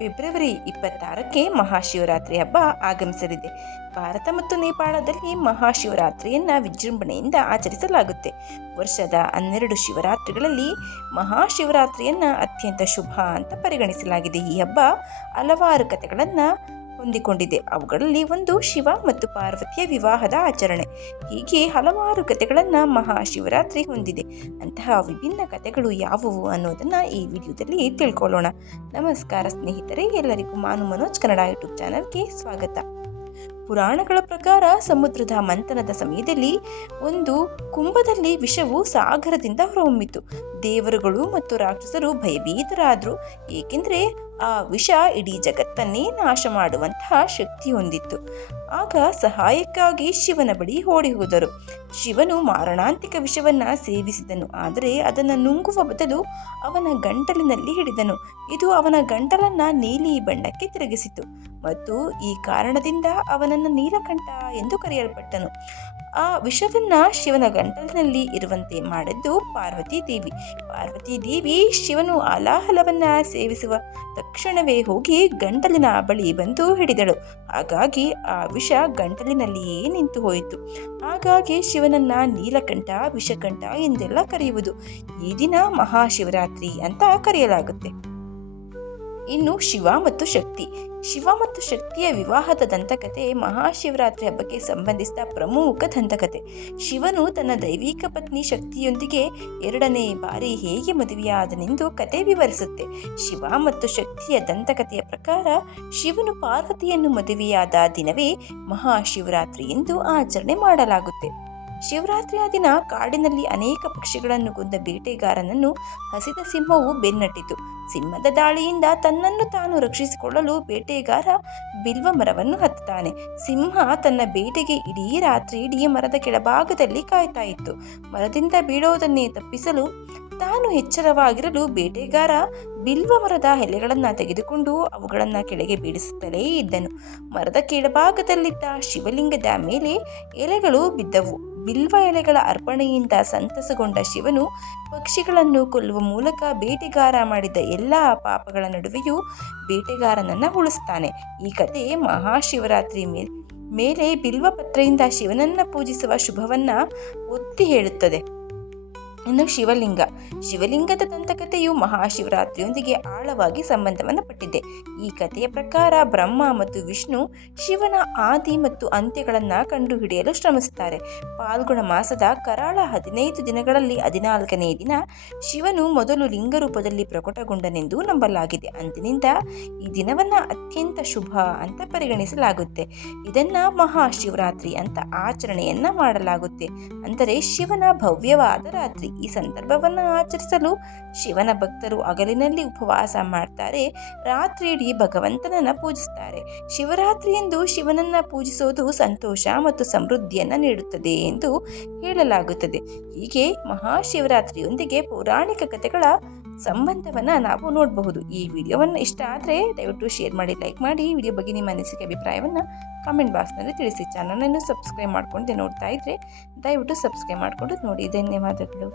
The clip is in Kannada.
ಫೆಬ್ರವರಿ 26ಕ್ಕೆ ಮಹಾಶಿವರಾತ್ರಿ ಹಬ್ಬ ಆಗಮಿಸಲಿದೆ. ಭಾರತ ಮತ್ತು ನೇಪಾಳದಲ್ಲಿ ಮಹಾಶಿವರಾತ್ರಿಯನ್ನು ವಿಜೃಂಭಣೆಯಿಂದ ಆಚರಿಸಲಾಗುತ್ತೆ. ವರ್ಷದ 12 ಶಿವರಾತ್ರಿಗಳಲ್ಲಿ ಮಹಾಶಿವರಾತ್ರಿಯನ್ನು ಅತ್ಯಂತ ಶುಭ ಅಂತ ಪರಿಗಣಿಸಲಾಗಿದೆ. ಈ ಹಬ್ಬ ಹಲವಾರು ಕಥೆಗಳನ್ನು ಹೊಂದಿಕೊಂಡಿದೆ. ಅವುಗಳಲ್ಲಿ ಒಂದು ಶಿವ ಮತ್ತು ಪಾರ್ವತಿಯ ವಿವಾಹದ ಆಚರಣೆ. ಹೀಗೆ ಹಲವಾರು ಕಥೆಗಳನ್ನು ಮಹಾಶಿವರಾತ್ರಿ ಹೊಂದಿದೆ. ಅಂತಹ ವಿಭಿನ್ನ ಕಥೆಗಳು ಯಾವುವು ಅನ್ನೋದನ್ನು ಈ ವಿಡಿಯೋದಲ್ಲಿ ತಿಳ್ಕೊಳ್ಳೋಣ. ನಮಸ್ಕಾರ ಸ್ನೇಹಿತರೆ, ಎಲ್ಲರಿಗೂ ಮನೋಜ್ ಕನ್ನಡ ಯೂಟ್ಯೂಬ್ ಚಾನಲ್ಗೆ ಸ್ವಾಗತ. ಪುರಾಣಗಳ ಪ್ರಕಾರ ಸಮುದ್ರದ ಮಂಥನದ ಸಮಯದಲ್ಲಿ ಒಂದು ಕುಂಭದಲ್ಲಿ ವಿಷವು ಸಾಗರದಿಂದ ಹೊರಹೊಮ್ಮಿತು. ದೇವರುಗಳು ಮತ್ತು ರಾಕ್ಷಸರು ಭಯಭೀತರಾದರು, ಏಕೆಂದರೆ ಆ ವಿಷ ಇಡೀ ಜಗತ್ತನ್ನೇ ನಾಶ ಮಾಡುವಂತಹ ಶಕ್ತಿ ಹೊಂದಿತ್ತು. ಆಗ ಸಹಾಯಕ್ಕಾಗಿ ಶಿವನ ಬಳಿ ಓಡಿ ಹೋದರು. ಶಿವನು ಮಾರಣಾಂತಿಕ ವಿಷವನ್ನು ಸೇವಿಸಿದನು, ಆದರೆ ಅದನ್ನು ನುಂಗುವ ಬದಲು ಅವನ ಗಂಟಲಿನಲ್ಲಿ ಹಿಡಿದನು. ಇದು ಅವನ ಗಂಟಲನ್ನು ನೀಲಿ ಬಣ್ಣಕ್ಕೆ ತಿರುಗಿಸಿತು ಮತ್ತು ಈ ಕಾರಣದಿಂದ ಅವನನ್ನು ನೀಲಕಂಠ ಎಂದು ಕರೆಯಲ್ಪಟ್ಟನು. ಆ ವಿಷವನ್ನು ಶಿವನ ಗಂಟಲಿನಲ್ಲಿ ಇರುವಂತೆ ಮಾಡಿದ್ದು ಪಾರ್ವತಿ ದೇವಿ ಶಿವನು ಆಲಾಹಲವನ್ನು ಸೇವಿಸುವ ತಕ್ಷಣವೇ ಹೋಗಿ ಗಂಟಲಿನ ಬಳಿ ಬಂದು ಹಿಡಿದಳು. ಹಾಗಾಗಿ ಆ ವಿಷ ಗಂಟಲಿನಲ್ಲಿಯೇ ನಿಂತು ಹೋಯಿತು. ಹಾಗಾಗಿ ಶಿವನನ್ನ ನೀಲಕಂಠ, ವಿಷಕಂಠ ಎಂದೆಲ್ಲ ಕರೆಯುವುದು. ಈ ದಿನ ಮಹಾಶಿವರಾತ್ರಿ ಅಂತ ಕರೆಯಲಾಗುತ್ತೆ. ಇನ್ನು ಶಿವ ಮತ್ತು ಶಕ್ತಿಯ ವಿವಾಹದ ದಂತಕತೆ ಮಹಾಶಿವರಾತ್ರಿ ಹಬ್ಬಕ್ಕೆ ಸಂಬಂಧಿಸಿದ ಪ್ರಮುಖ ದಂತಕತೆ. ಶಿವನು ತನ್ನ ದೈವಿಕ ಪತ್ನಿ ಶಕ್ತಿಯೊಂದಿಗೆ 2ನೇ ಬಾರಿ ಹೇಗೆ ಮದುವೆಯಾದನೆಂದು ಕತೆ ವಿವರಿಸುತ್ತೆ. ಶಿವ ಮತ್ತು ಶಕ್ತಿಯ ದಂತಕತೆಯ ಪ್ರಕಾರ ಶಿವನು ಪಾರ್ವತಿಯನ್ನು ಮದುವೆಯಾದ ದಿನವೇ ಮಹಾಶಿವರಾತ್ರಿ ಎಂದು ಆಚರಣೆ ಮಾಡಲಾಗುತ್ತೆ. ಶಿವರಾತ್ರಿಯ ದಿನ ಕಾಡಿನಲ್ಲಿ ಅನೇಕ ಪಕ್ಷಿಗಳನ್ನು ಕೊಂದ ಬೇಟೆಗಾರನನ್ನು ಹಸಿದ ಸಿಂಹವು ಬೆನ್ನಟ್ಟಿತು. ಸಿಂಹದ ದಾಳಿಯಿಂದ ತನ್ನನ್ನು ತಾನು ರಕ್ಷಿಸಿಕೊಳ್ಳಲು ಬೇಟೆಗಾರ ಬಿಲ್ವ ಮರವನ್ನು ಹತ್ತುತ್ತಾನೆ. ಸಿಂಹ ತನ್ನ ಬೇಟೆಗೆ ಇಡೀ ಮರದ ಕೆಳಭಾಗದಲ್ಲಿ ಕಾಯ್ತಾ ಇತ್ತು. ಮರದಿಂದ ಬೀಳೋದನ್ನೇ ತಪ್ಪಿಸಲು ತಾನು ಎಚ್ಚರವಾಗಿರಲು ಬೇಟೆಗಾರ ಬಿಲ್ವ ಮರದ ಎಲೆಗಳನ್ನು ತೆಗೆದುಕೊಂಡು ಅವುಗಳನ್ನು ಕೆಳಗೆ ಬೀಳಿಸುತ್ತಲೇ ಇದ್ದನು. ಮರದ ಕೆಳಭಾಗದಲ್ಲಿದ್ದ ಶಿವಲಿಂಗದ ಮೇಲೆ ಎಲೆಗಳು ಬಿದ್ದವು. ಬಿಲ್ವ ಎಲೆಗಳ ಅರ್ಪಣೆಯಿಂದ ಸಂತಸಗೊಂಡ ಶಿವನು ಪಕ್ಷಿಗಳನ್ನು ಕೊಲ್ಲುವ ಮೂಲಕ ಬೇಟೆಗಾರ ಮಾಡಿದ ಎಲ್ಲ ಪಾಪಗಳ ನಡುವೆಯೂ ಬೇಟೆಗಾರನನ್ನು ಉಳಿಸ್ತಾನೆ. ಈ ಕಥೆ ಮಹಾಶಿವರಾತ್ರಿ ಮೇಲೆ ಬಿಲ್ವ ಪತ್ರೆಯಿಂದ ಶಿವನನ್ನು ಪೂಜಿಸುವ ಶುಭವನ್ನು ಒತ್ತಿ ಹೇಳುತ್ತದೆ. ಇನ್ನು ಶಿವಲಿಂಗದ ದಂತಕಥೆಯು ಮಹಾಶಿವರಾತ್ರಿಯೊಂದಿಗೆ ಆಳವಾಗಿ ಸಂಬಂಧವನ್ನು ಪಟ್ಟಿದೆ. ಈ ಕಥೆಯ ಪ್ರಕಾರ ಬ್ರಹ್ಮ ಮತ್ತು ವಿಷ್ಣು ಶಿವನ ಆದಿ ಮತ್ತು ಅಂತ್ಯಗಳನ್ನು ಕಂಡುಹಿಡಿಯಲು ಶ್ರಮಿಸುತ್ತಾರೆ. ಫಾಲ್ಗುಣ ಮಾಸದ ಕರಾಳ 15 ದಿನಗಳಲ್ಲಿ 14ನೇ ದಿನ ಶಿವನು ಮೊದಲು ಲಿಂಗ ರೂಪದಲ್ಲಿ ಪ್ರಕಟಗೊಂಡನೆಂದು ನಂಬಲಾಗಿದೆ. ಅಂದಿನಿಂದ ಈ ದಿನವನ್ನು ಅತ್ಯಂತ ಶುಭ ಅಂತ ಪರಿಗಣಿಸಲಾಗುತ್ತೆ. ಇದನ್ನ ಮಹಾಶಿವರಾತ್ರಿ ಅಂತ ಆಚರಣೆಯನ್ನ ಮಾಡಲಾಗುತ್ತೆ. ಅಂದರೆ ಶಿವನ ಭವ್ಯವಾದ ರಾತ್ರಿ. ಈ ಸಂದರ್ಭವನ್ನು ಆಚರಿಸಲು ಶಿವನ ಭಕ್ತರು ಹಗಲಿನಲ್ಲಿ ಉಪವಾಸ ಮಾಡ್ತಾರೆ, ರಾತ್ರಿ ಇಡೀ ಭಗವಂತನನ್ನ ಪೂಜಿಸ್ತಾರೆ. ಶಿವರಾತ್ರಿ ಎಂದು ಶಿವನನ್ನ ಪೂಜಿಸೋದು ಸಂತೋಷ ಮತ್ತು ಸಮೃದ್ಧಿಯನ್ನ ನೀಡುತ್ತದೆ ಎಂದು ಹೇಳಲಾಗುತ್ತದೆ. ಹೀಗೆ ಮಹಾಶಿವರಾತ್ರಿಯೊಂದಿಗೆ ಪೌರಾಣಿಕ ಕಥೆಗಳ ಸಂಬಂಧವನ್ನು ನಾವು ನೋಡಬಹುದು. ಈ ವಿಡಿಯೋವನ್ನು ಇಷ್ಟ ಆದರೆ ದಯವಿಟ್ಟು ಶೇರ್ ಮಾಡಿ, ಲೈಕ್ ಮಾಡಿ. ಈ ವಿಡಿಯೋ ಬಗ್ಗೆ ನಿಮ್ಮ ಅನಿಸಿಕೆ ಅಭಿಪ್ರಾಯವನ್ನು ಕಾಮೆಂಟ್ ಬಾಕ್ಸ್ನಲ್ಲಿ ತಿಳಿಸಿ. ಚಾನಲನ್ನು ಸಬ್ಸ್ಕ್ರೈಬ್ ಮಾಡ್ಕೊಂಡು ನೋಡ್ತಾ ಇದ್ರೆ ದಯವಿಟ್ಟು ಸಬ್ಸ್ಕ್ರೈಬ್ ಮಾಡಿಕೊಂಡು ನೋಡಿ. ಧನ್ಯವಾದಗಳು.